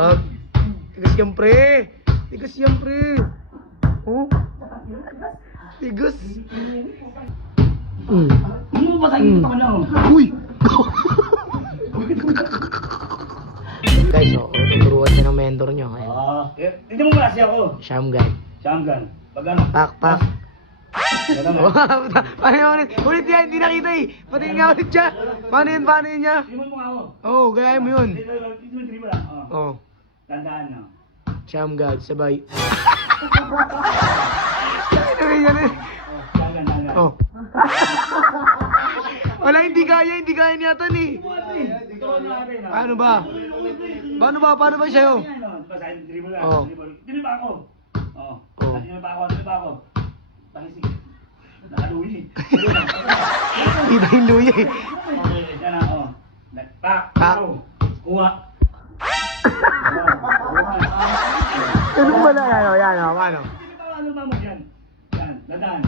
Pag. Tigas yan, pre. Tigas yan, pre. Oh. Tigas. Hindi mo ba sa'yo ito ka na? Uy! Guys, so, tuturuan siya ng mentor nyo. Ayan. Hindi mo ba kasi ako? Sham guy. Shamgan. Pag ano? Pak, pak. Gano'n na. Paano yun ulit? Ulit yan, hindi nakita eh. Patingin nga ulit siya. Paano yun niya? Hindi mo nga ako. Oo, gaya mo yun. Hindi mo trip lang. Oo. Tandaan na. Sham God, sabay. Ano yun yan eh? Shamgan. Oh. Wala, hindi kaya niyatan eh. Tuturuan natin. Paano ba? Paano ba sa'yo? Dribble lang. Oo. Dribble ba ako? Oo. Oo. Dribble ba ako? Pakisig. Nakaluwi. Kita yung luya eh. Okay, yan na. Oh. Pak. Pak. Kuha. Ano ba na? Yan o, paano? Ano ba mo yan? Yan, dadaan.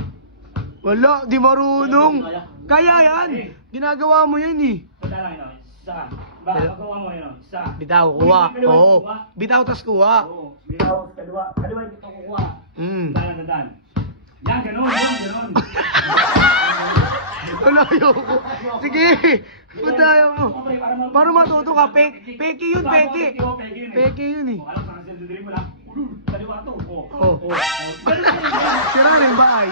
Wala, di marunong. Kaya yan. Ginagawa mo yan eh. Dadaan lang yun. Isa. Magawa mo yun. Isa. Bitaw, kuha. Oo. Bitaw, tas kuha. Oo. Bitaw, kaliwa. Kaliwa yung ito kukuha. Dadaan. Yan, ganun. Wala, ayoko. Sige. Ba't ayaw mo? Para matuto ka. Peke yun, peke. Peke yun eh. Alam, saan sila dudiri mo lang. Kaliwa to. Oh. Sira rin ba ay?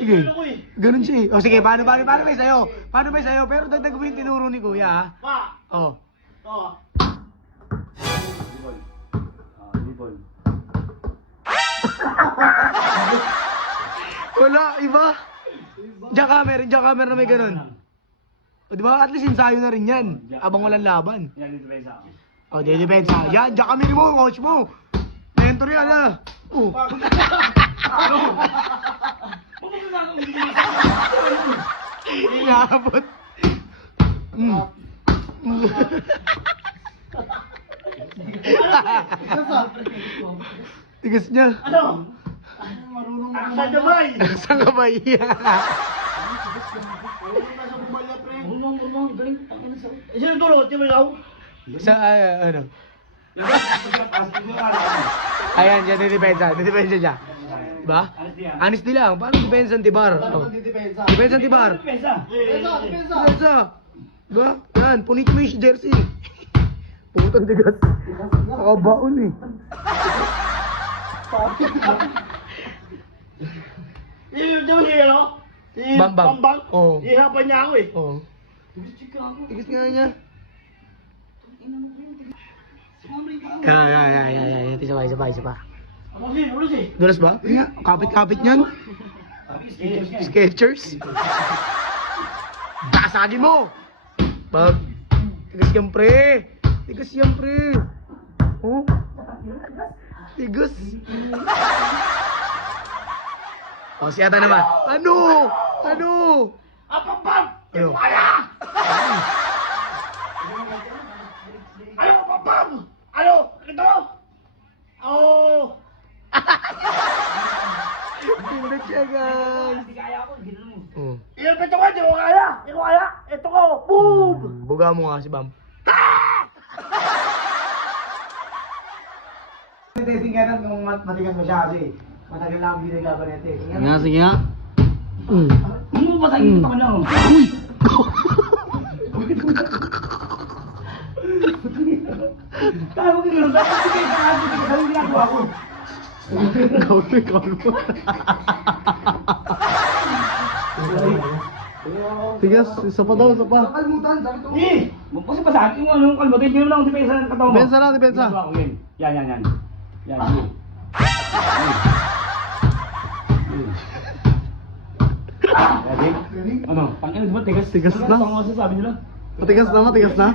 Sige. Ganun siya eh. O sige, paano ba sa'yo? Paano ba sa'yo? Pero dagdag mo yung tinuro ni kuya ha? Oh. Wala, iba. Diyan camera na may ganun. O di ba? At least ensayo na rin yan. Abang walang laban. Yan, dito ba isa? O, di depensa. Yan, diyan kami mo, coach mo. Mentor yan ah. Oh. Inaabot. Tigas niya. Ano? Sa Dubai! Sa kamay. Murmang, galing. Sino tulog? Di ba ikaw? Sa, ano? Ayan, siya, didepensa siya. Diba? Honesty lang. Paano depensa ang tibar? Oh. Depensa ang tibar. Depensa. Diba? Yan, punit mo yung jersey. Putang tigas. Nakabaon eh. Yung ano? Bambang. Oo. Ihapan niya ako eh. Oo. Tigas nga niya. Ya. Isa pa. Ulos eh. Dulas ba? Nga, kapit-kapit niyan. Skechers. Kakasagin mo! Pag. Tigas yan, pre. Oh. Tigas. O, si Ata naman. Ano? Apapap! Ano? Ayaw, apapap! Ano? Ito? Oh! Tindag siya, guys. Hindi kaya ako, gino mo. Oh. Ito ko, di ko kaya! Ito ko! Boom! Buga mo nga si Bam. Testing ka lang kung matigas mo siya kasi matagal lang ang binagawa natin. Sige nga. Hindi mo ba sa'yo ito ka na? Uy! Kaya mo gano'n, dapat sige sa akin, sige sa yung ginagawa ko. Tigas, isa pa daw, isa pa. Kalmutan, sabi ko. Kasi pa sa akin mo, anong kalmatin nyo lang, depensa ng katawan mo. Depensa lang, depensa. Ginagawa ko yun. Yan. Yan. Ano? Pangin, di ba? Tigas na. Ano ang masasabi nila? Matigas na.